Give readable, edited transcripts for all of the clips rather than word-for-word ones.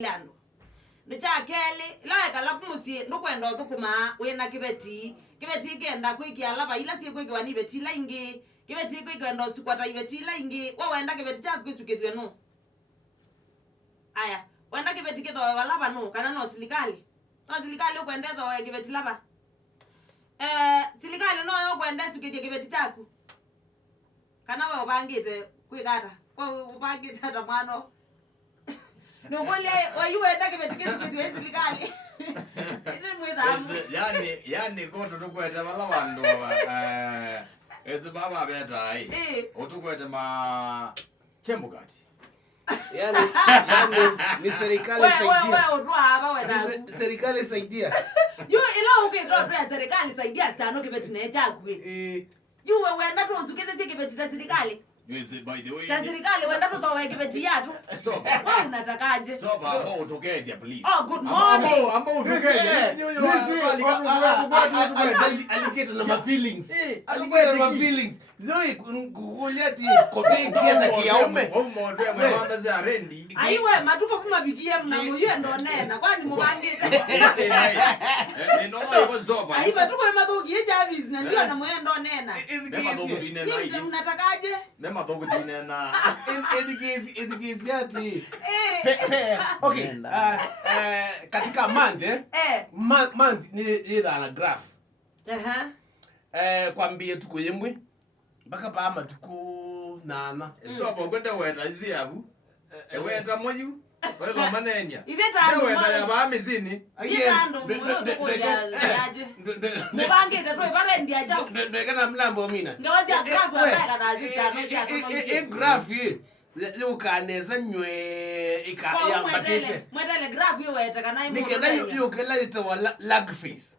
lando nicha kele la kala musi nukwenda thukuma wena kiveti kenda kwikia lava ila si kwikiwa ni beti la ingi kiveti kwenda usukwata ibeti la ingi wa wenda kiveti cha kwisukithwe no aya wenda kiveti kitho lava no kana no silikali ukwenda tho kiveti lava silikali no yo kwenda sukithie kiveti chaku kana we ubangite kwikata kwa ubangite hata mwana no wale wayuenda kiveti kisukithwe silikali yani koto tukwete balawando ezi baba beta ai utukwete ma chembukati yani ni serikali saidia wewe utwaba wena serikali saidia yo ila ukitwa serikali saidia stano kiveti na chakwe yuwe wenda tu usukithie kiveti ta serikali. Yes, by the way. Serikali wenda tu towe kiveti yatu. Stop. Wewe unatakaje? Stop hapo utokeje please. Oh, good morning. Ambo utokeje. Alligator na my feelings. Alligator na my feelings. Zoi kukuliati kopei kienda kiaume. Homo ndio mwanda za rendi. Aiwe matuko kuma bigie mnamuye ndo nena kwani mubangite. No, it was dope. Aiwe matuko mathugie Javis na ndio na mwe ndo nena. Nema dogo dinena hii. Unatakaje? Nema dogo dinena. Edikezi yati. Okay. Katika month month ni na graph. Kwambie tuko yembwe. Baka pa matuko nana. Stop kwenda weta hizi yabu. Weta moyu. Wewe manenya. Itheta weta ya ba mizini. Ithando mwe yaje. Mubangite tu barendi aja. Ndekana mlambo mina. Ngawazi ya graph abaka na sister mezi ya graph yo kaneza nywe ya matete. Mwetele graph yo weta kana imo. Nikenda yo kela ito lag face.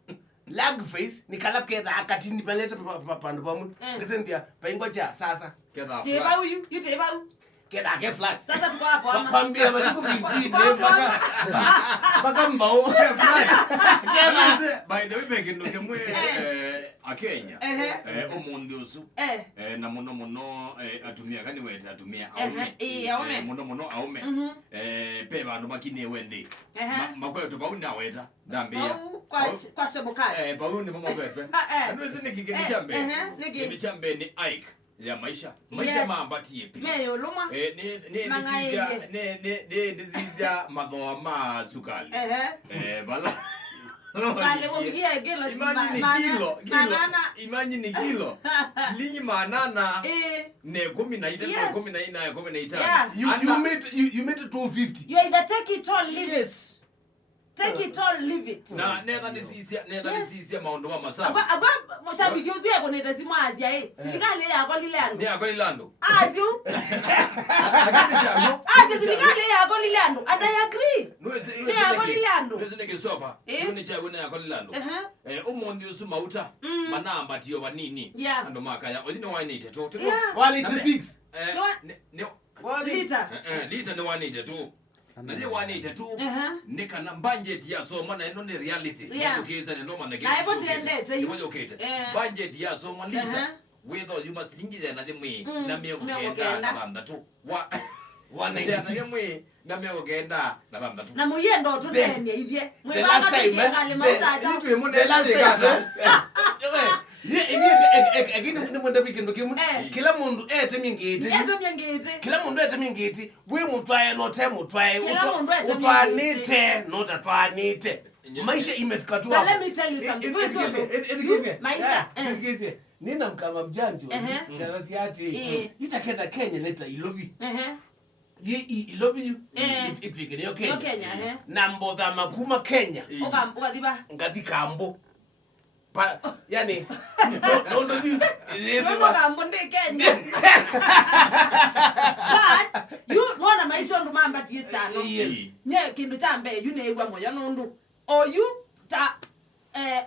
Lag face ni kalapke da akatini paleta pandu pamu. Kesendia paingocha sasa. Keda teba huyu, you teba huyu. Keda ke flat. Sasa tuko hapo ama. Kwambia matiku 15 baka mbao flat. By the way making no kemwe akenya. Omundi usu. Na muno atumia kani weta atumia aume. Muno aume. Pe bandu makine wende. Makweto bauna weta dambia. Kwa shebukati. Bauni mama kweto. Anwezi nikigeni chambe. Ni chambe ni Ike ya maisha maambati yepi meyo luma nizizia madhoa ma sukali bala sukali mubigia gelo imagine kilo lingi manana ne 15 you made it 250 you either take it or leave it. Take it or leave it. Na nenda nisizia maondo wa masabu. Agwa mshabiki uzu yako nenda zimazia silikale yako lilando. Ni yako lilando. Azu. Silikale yako lilando. And I agree. Ni yako lilando. Nweze nege stopa. Nuni chagu na yako lilando. Umundi usu mauta. Manamba tiyo wanini. Ando maka ya. Odine wanite tu. 186. Liter. Liter ni wanite tu. Na je wanite tu nika na budget ya so mwana eno ni reality ukeza ne noma nage na ipo tiendete you okay budget ya so mwana with all you must ingize na demi na mimi ukenda na banda tu wa wana mwe na mimi ukenda na banda tu na muyendo tu tene ivye the last time the last time Egini mwenda weekend kimu kila mundu temingiti kila mundu temingiti we mutwaye no temu twaye utwanite no tatwanite maisha imefika tu hapo. Let me tell you something. Maisha nina mkama mjanjo ndazi ati itakenda Kenya leta ilobi ilobi ipigene Kenya na mbodha makuma Kenya okambuka diba ngati kambo yani no kambo ndi Kenya but you mwana maisha ndo mamba tiestano nye kindu chambe yune egwa moyo nundu oyu ta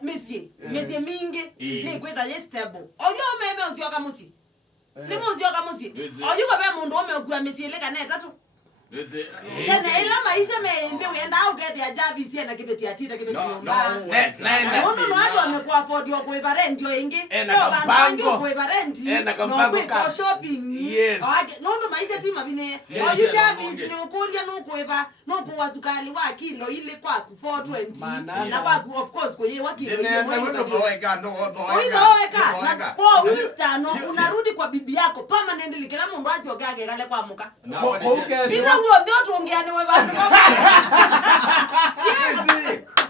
mesie mingi ni kwetha stable oyu meme usioka musi ni musioka musi oyu kwa mundu ome okua mesie le kaneta tu tena ila maisha me ndi wenda au get ya Javi sie na Kiveti atita Kiveti nyumba. No, watu wamekuwa afford yo kuiba rent yo ingi. Na kampango kuiba rent. Na kampango ka shopping. Yes. Ndo maisha tima bine. Oyu Javi ni ukulia no kuiba no kuwa sukali wa kilo ile kwa ku 420. Na kwa of course kwa yewa kilo. Oika. Kwa Easter no unarudi kwa bibi yako permanently kila mundu asiogage kale kwa muka. Bila huo ndio tuongeane wewe bana. Yes.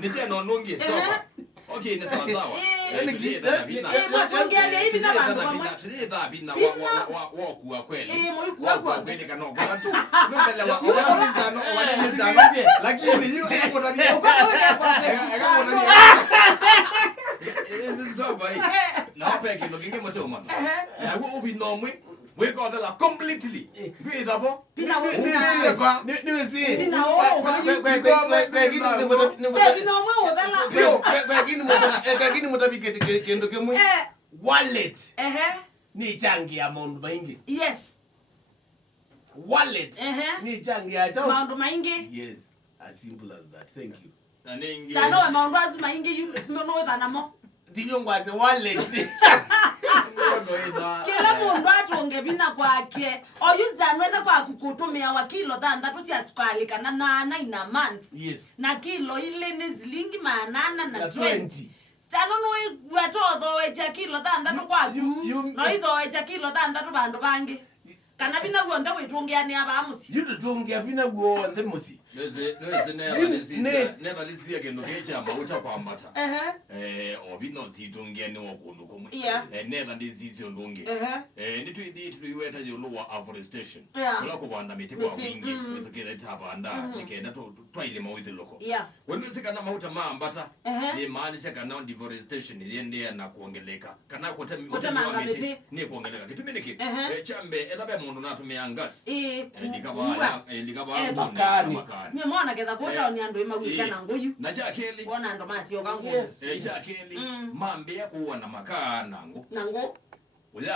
Nije no nungi stop. Okay, ni sawa sawa. Tuongeane hivi na bandu mama. Tulidha bina wa kuwa kweli. Kwa kweli kana kwa tu. Ndio wale lakini yu na hapa kindu kingi moto mama. Na wo obi no mwe we got that completely. We zabo. Pina we. Ni si. Pina o. Kagini mutabike kendo kemwe. Wallet. Ni changi ya maundu maingi. Yes. Wallet. Ni changi ya chao. Maundu maingi. Yes. As simple as that. Thank you. Naningi. Sano maundu azu maingi you no than mo. Ndivyo ngwaze wallet. Kila mundu atonge bina kwake. Oyuza nweza kwa kukutumia wa kilo thandatu cia sukali kana nana in a month. Yes. Na kilo ile ni zilingi manana na 20. 20. Stano no gwatotho wecha kilo thandatu kwa ku. No itho wecha kilo thandatu bandu bangi. Kana bina guo nda witungiane aba amusi. Yuto tungia bina guo nde musi. Never lisia kendo kecha mauta kwa mbata. Obino zitungiane okundu kumwe. Never ndizizio ndungi. Nitwiweta yolo wa afforestation. Kula kubanda miti kwa wingi. Wezokeza tabanda nikenda twaile mawiti loko. When sikana mauta mambata ye maanisha kana deforestation yende na kuongeleka. Kana kutema miti ni kuongeleka. Kituminiki chambe elabe mundu natumia gas. Likaba makani. Nye mwana ketha kota ni andu imawicha na nguyu. Na chakeli. Bona ndo masi okangu. Chakeli. Mambe ya kuwa na makaa nangu. Nangu.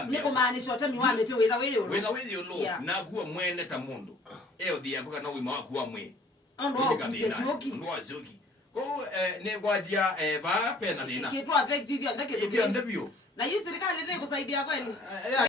Niko maanisha otemi wa miti witha wiyulu. Witha wiyulu. Na kuwa mwene ta mundu. Thia kuka na wima wakuwa mwe. Ndo wakusesioki. Ndo wasioki. Ko ne gwadia ba pena nina. Kitu affect hiyo ndake. Ndio ndivyo. Na hii serikali ndio kusaidia kweli.